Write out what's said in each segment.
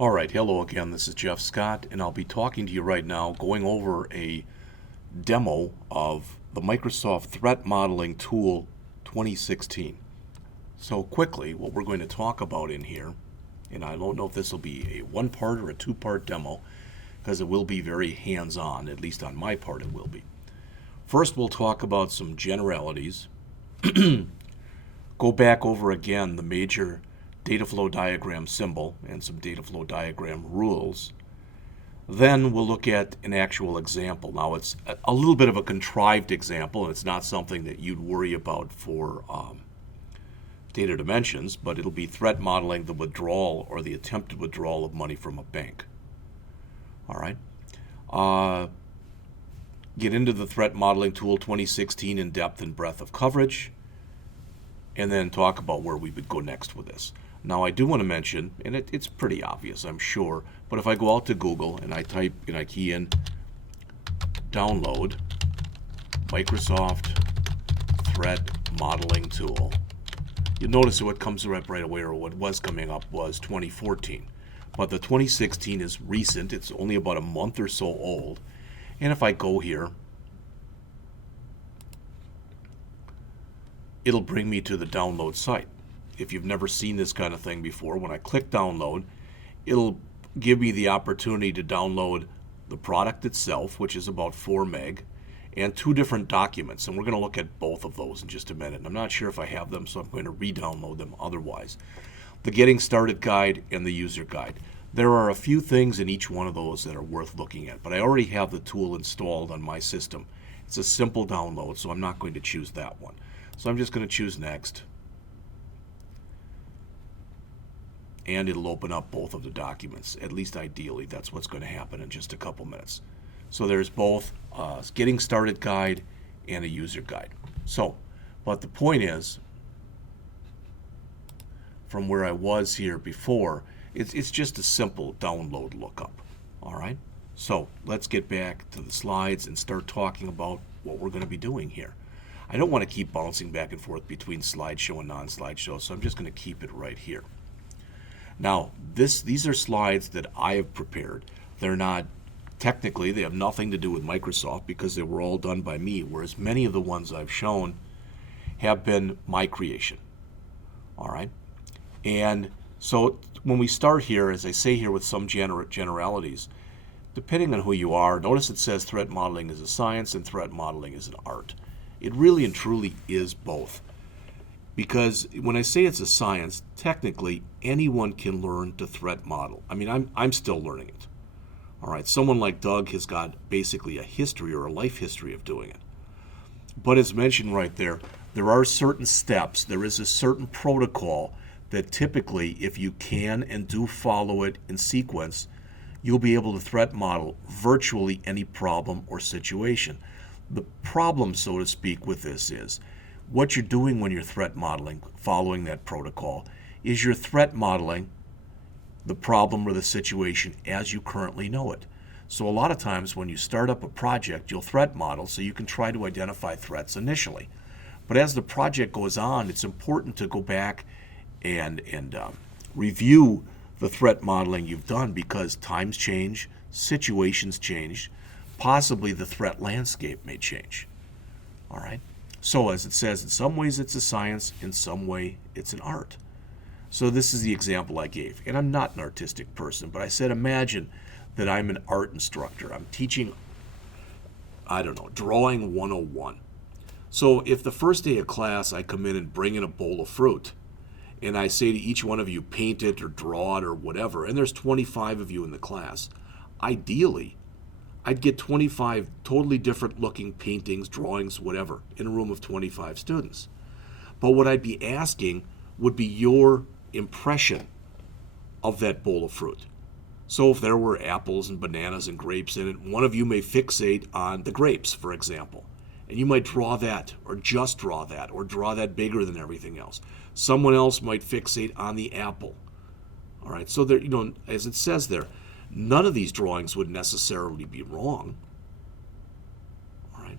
All right, hello again. This is Jeff Scott, and I'll be talking to you right now, going over a demo of the Microsoft Threat Modeling Tool 2016. So quickly, what we're going to talk about in here, and I don't know if this will be a one-part or a two-part demo, because it will be very hands-on, at least on my part it will be. First, we'll talk about some generalities, go back over again the major data flow diagram symbol and some data flow diagram rules. Then we'll look at an actual example. Now it's a little bit of a contrived example, and it's not something that you'd worry about for data dimensions, but it'll be threat modeling the withdrawal or the attempted withdrawal of money from a bank. All right. Get into the Threat Modeling Tool 2016 in depth and breadth of coverage, and then talk about where we would go next with this. Now I do want to mention, and it's pretty obvious, I'm sure, but if I go out to Google and I type and I key in download Microsoft Threat Modeling Tool, you'll notice what comes up right away, or what was coming up, was 2014. But the 2016 is recent, it's only about a month or so old. And if I go here, it'll bring me to the download site. If you've never seen this kind of thing before, when I click download, it'll give me the opportunity to download the product itself, which is about 4 meg, and 2 different documents. And we're going to look at both of those in just a minute. And I'm not sure if I have them, so I'm going to re-download them otherwise. The Getting Started Guide and the User Guide. There are a few things in each one of those that are worth looking at, but I already have the tool installed on my system. It's a simple download, so I'm not going to choose that one. So I'm just going to choose Next. And it'll open up both of the documents. At least ideally, that's what's going to happen in just a couple minutes. So there's both a Getting Started Guide and a User Guide. So, but the point is, from where I was here before, it's just a simple download lookup. All right? So let's get back to the slides and start talking about what we're going to be doing here. I don't want to keep bouncing back and forth between slideshow and non-slideshow, so I'm just going to keep it right here. Now, these are slides that I have prepared. They're not, technically, they have nothing to do with Microsoft because they were all done by me, whereas many of the ones I've shown have been my creation. All right? And so when we start here, as I say here with some generalities, depending on who you are, notice it says threat modeling is a science and threat modeling is an art. It really and truly is both. Because when I say it's a science, technically anyone can learn to threat model. I mean, I'm still learning it. All right, someone like Doug has got basically a history or a life history of doing it. But as mentioned right there are certain steps, there is a certain protocol that typically, if you can and do follow it in sequence, you'll be able to threat model virtually any problem or situation. The problem, so to speak, with this is, what you're doing when you're threat modeling, following that protocol, is you're threat modeling the problem or the situation as you currently know it. So a lot of times when you start up a project, you'll threat model so you can try to identify threats initially. But as the project goes on, it's important to go back and review the threat modeling you've done, because times change, situations change, possibly the threat landscape may change. All right? So as it says, in some ways it's a science, in some way it's an art. So this is the example I gave. And I'm not an artistic person, but I said imagine that I'm an art instructor. I'm teaching, I don't know, drawing 101. So if the first day of class I come in and bring in a bowl of fruit, and I say to each one of you, paint it or draw it or whatever, and there's 25 of you in the class, ideally, I'd get 25 totally different looking paintings, drawings, whatever, in a room of 25 students. But what I'd be asking would be your impression of that bowl of fruit. So if there were apples and bananas and grapes in it, one of you may fixate on the grapes, for example. And you might draw that, or just draw that, or draw that bigger than everything else. Someone else might fixate on the apple. All right, so there, as it says there, none of these drawings would necessarily be wrong. All right.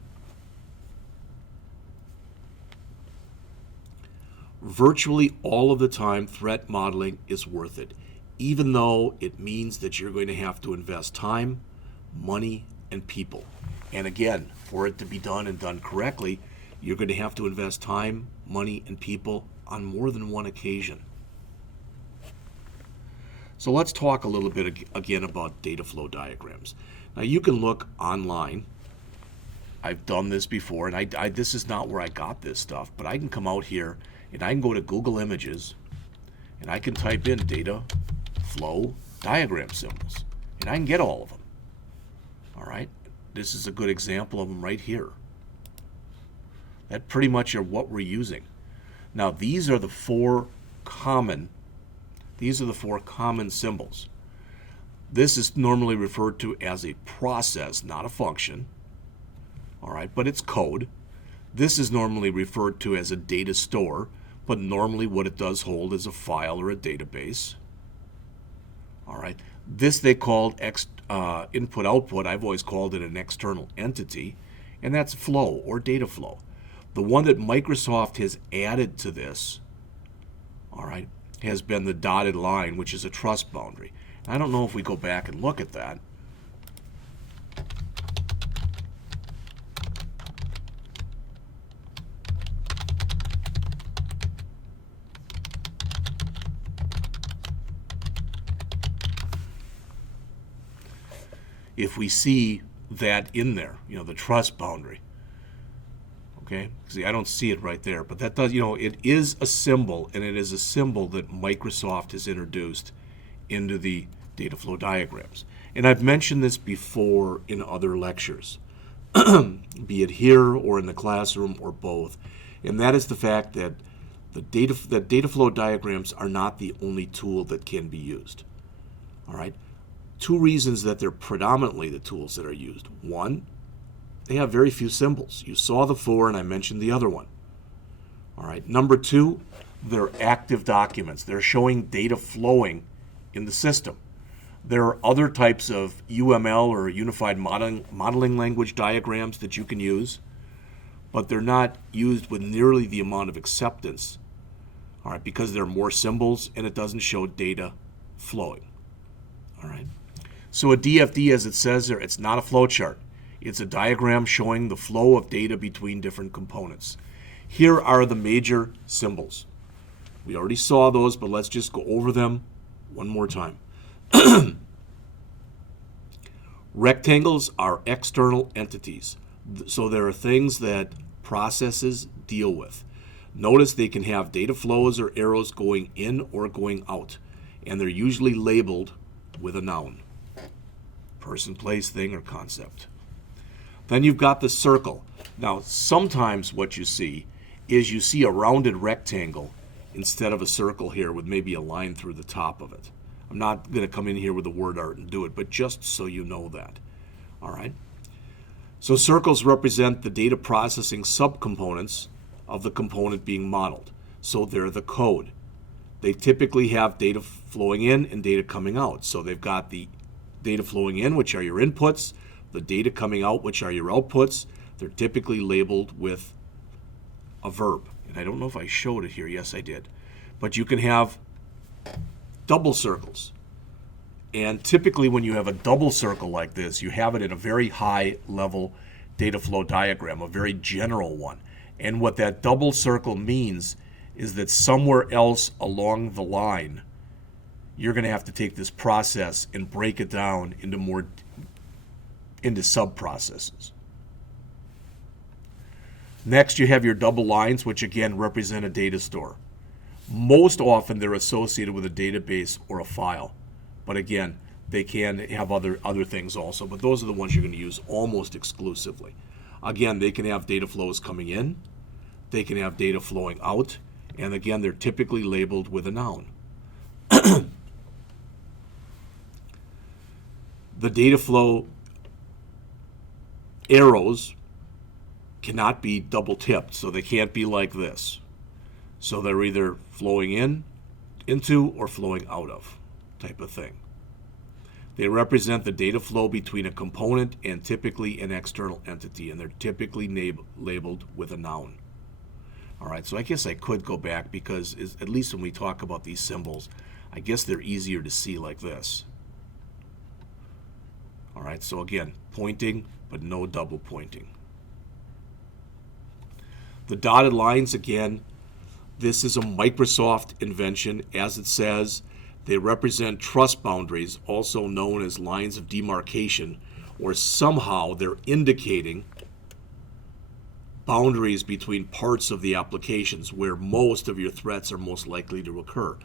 Virtually all of the time, threat modeling is worth it. even though it means that you're going to have to invest time, money, and people. And again, for it to be done and done correctly, you're going to have to invest time, money, and people on more than one occasion. So let's talk a little bit again about data flow diagrams. Now you can look online. I've done this before, and this is not where I got this stuff, but I can come out here and I can go to Google Images and I can type in data flow diagram symbols, and I can get all of them. All right, this is a good example of them right here. That pretty much are what we're using. Now these are the four common symbols. This is normally referred to as a process, not a function. All right, but it's code. This is normally referred to as a data store, but normally what it does hold is a file or a database. All right, this they called input-output. I've always called it an external entity, and that's flow or data flow. The one that Microsoft has added to this, all right, has been the dotted line, which is a trust boundary. I don't know if we go back and look at that. If we see that in there, the trust boundary. Okay, see, I don't see it right there, but that does, it is a symbol, and it is a symbol that Microsoft has introduced into the data flow diagrams. And I've mentioned this before in other lectures, be it here or in the classroom or both, and that is the fact that data flow diagrams are not the only tool that can be used. All right, two reasons that they're predominantly the tools that are used. One, they have very few symbols. You saw the four, and I mentioned the other one. All right. Number two, they're active documents. They're showing data flowing in the system. There are other types of UML or Unified Modeling Language diagrams that you can use, but they're not used with nearly the amount of acceptance, all right, because there are more symbols and it doesn't show data flowing. All right. So a DFD, as it says there, it's not a flow chart. It's a diagram showing the flow of data between different components. Here are the major symbols. We already saw those, but let's just go over them one more time. Rectangles are external entities. So there are things that processes deal with. Notice they can have data flows or arrows going in or going out, and they're usually labeled with a noun. Person, place, thing, or concept. Then you've got the circle. Now, sometimes what you see is you see a rounded rectangle instead of a circle here with maybe a line through the top of it. I'm not going to come in here with the word art and do it, but just so you know that. All right? So circles represent the data processing subcomponents of the component being modeled. So they're the code. They typically have data flowing in and data coming out. So they've got the data flowing in, which are your inputs, the data coming out, which are your outputs. They're typically labeled with a verb. And I don't know if I showed it here. Yes, I did. But you can have double circles. And typically when you have a double circle like this, you have it in a very high level data flow diagram, a very general one. And what that double circle means is that somewhere else along the line, you're going to have to take this process and break it down into sub-processes. Next, you have your double lines, which again represent a data store. Most often, they're associated with a database or a file. But again, they can have other things also, but those are the ones you're going to use almost exclusively. Again, they can have data flows coming in, they can have data flowing out, and again, they're typically labeled with a noun. The data flow arrows cannot be double tipped, so they can't be like this. So they're either flowing into or flowing out of type of thing. They represent the data flow between a component and typically an external entity, and they're typically labeled with a noun. All right, so I guess I could go back because at least when we talk about these symbols, I guess they're easier to see like this. All right, so again, pointing, but no double pointing. The dotted lines, again, this is a Microsoft invention. As it says, they represent trust boundaries, also known as lines of demarcation, or somehow they're indicating boundaries between parts of the applications where most of your threats are most likely to occur.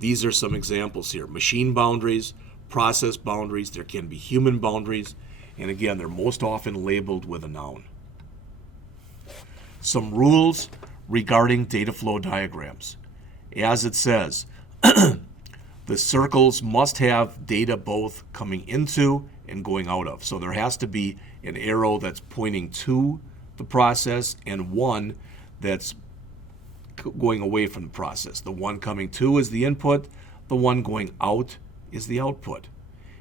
These are some examples here. Machine boundaries, process boundaries, there can be human boundaries, and again, they're most often labeled with a noun. Some rules regarding data flow diagrams. As it says, the circles must have data both coming into and going out of. So there has to be an arrow that's pointing to the process and one that's going away from the process. The one coming to is the input, the one going out is the output.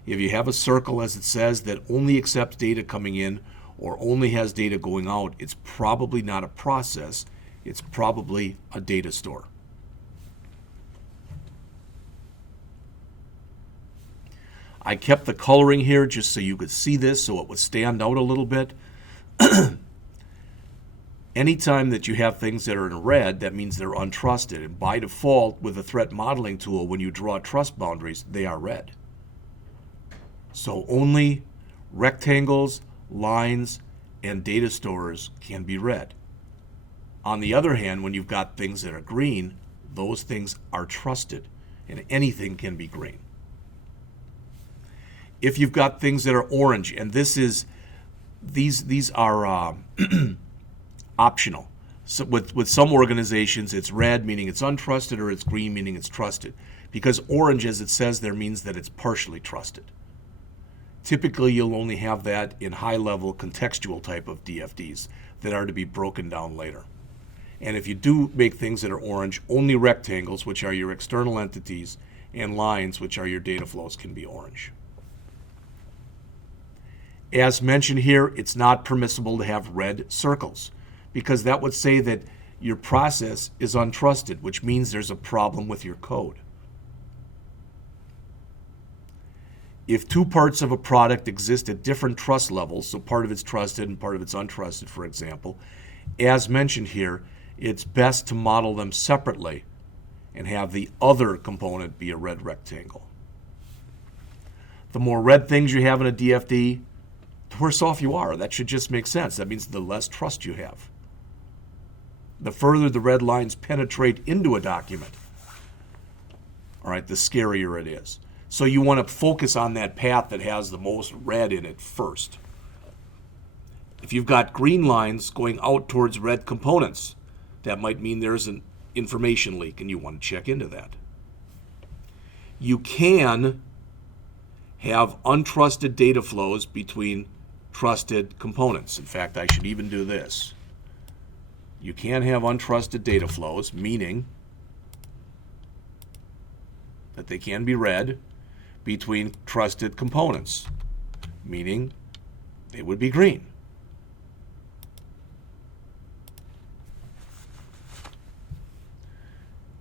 If you have a circle, as it says, that only accepts data coming in or only has data going out, it's probably not a process, it's probably a data store. I kept the coloring here just so you could see this, so it would stand out a little bit. Anytime that you have things that are in red, that means they're untrusted. And by default, with the threat modeling tool, when you draw trust boundaries, they are red. So only rectangles, lines, and data stores can be red. On the other hand, when you've got things that are green, those things are trusted, and anything can be green. If you've got things that are orange, and these are optional. So with some organizations, it's red, meaning it's untrusted, or it's green, meaning it's trusted. Because orange, as it says there, means that it's partially trusted. Typically, you'll only have that in high-level contextual type of DFDs that are to be broken down later. And if you do make things that are orange, only rectangles, which are your external entities, and lines, which are your data flows, can be orange. As mentioned here, it's not permissible to have red circles because that would say that your process is untrusted, which means there's a problem with your code. If two parts of a product exist at different trust levels, so part of it's trusted and part of it's untrusted, for example, as mentioned here, it's best to model them separately and have the other component be a red rectangle. The more red things you have in a DFD, the worse off you are. That should just make sense. That means the less trust you have. The further the red lines penetrate into a document, all right, the scarier it is. So you want to focus on that path that has the most red in it first. If you've got green lines going out towards red components, that might mean there's an information leak and you want to check into that. You can have untrusted data flows between trusted components. In fact, I should even do this. You can have untrusted data flows, meaning that they can be read between trusted components, meaning they would be green.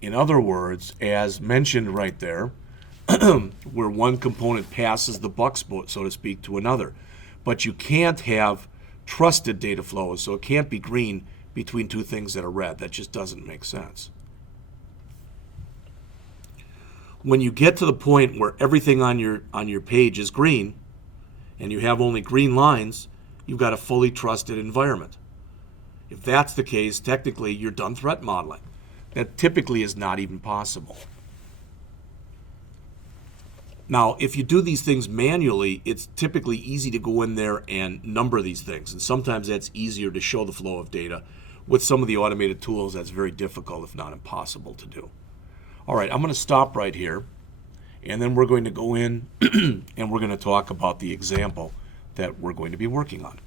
In other words, as mentioned right there, where one component passes the buck, so to speak, to another. But you can't have trusted data flows, so it can't be green between two things that are red. That just doesn't make sense. When you get to the point where everything on your page is green, and you have only green lines, you've got a fully trusted environment. If that's the case, technically you're done threat modeling. That typically is not even possible. Now, if you do these things manually, it's typically easy to go in there and number these things. And sometimes that's easier to show the flow of data. With some of the automated tools, that's very difficult, if not impossible to do. All right, I'm going to stop right here. And then we're going to go in and we're going to talk about the example that we're going to be working on.